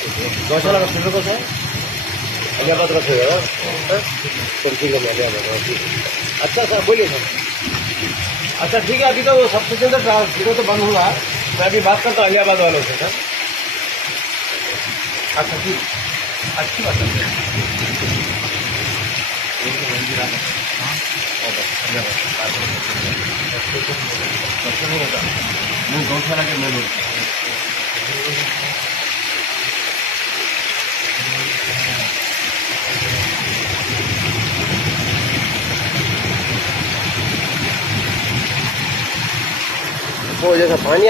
गौशाला का सेंटर कौन सा है? अलियाबाद का सेंटर है? तो ठीक है, मैं अलियाबाद का, ठीक है। अच्छा सर, बोलिए सर। अच्छा ठीक है, अभी तो वो सबसे सेंटर ट्रांसफर तो बंद हुआ, मैं अभी बात करता हूँ अलियाबाद वालों से सर। अच्छा ठीक, अच्छी बात है। मैं गौशाला के मैं वो जैसा पानी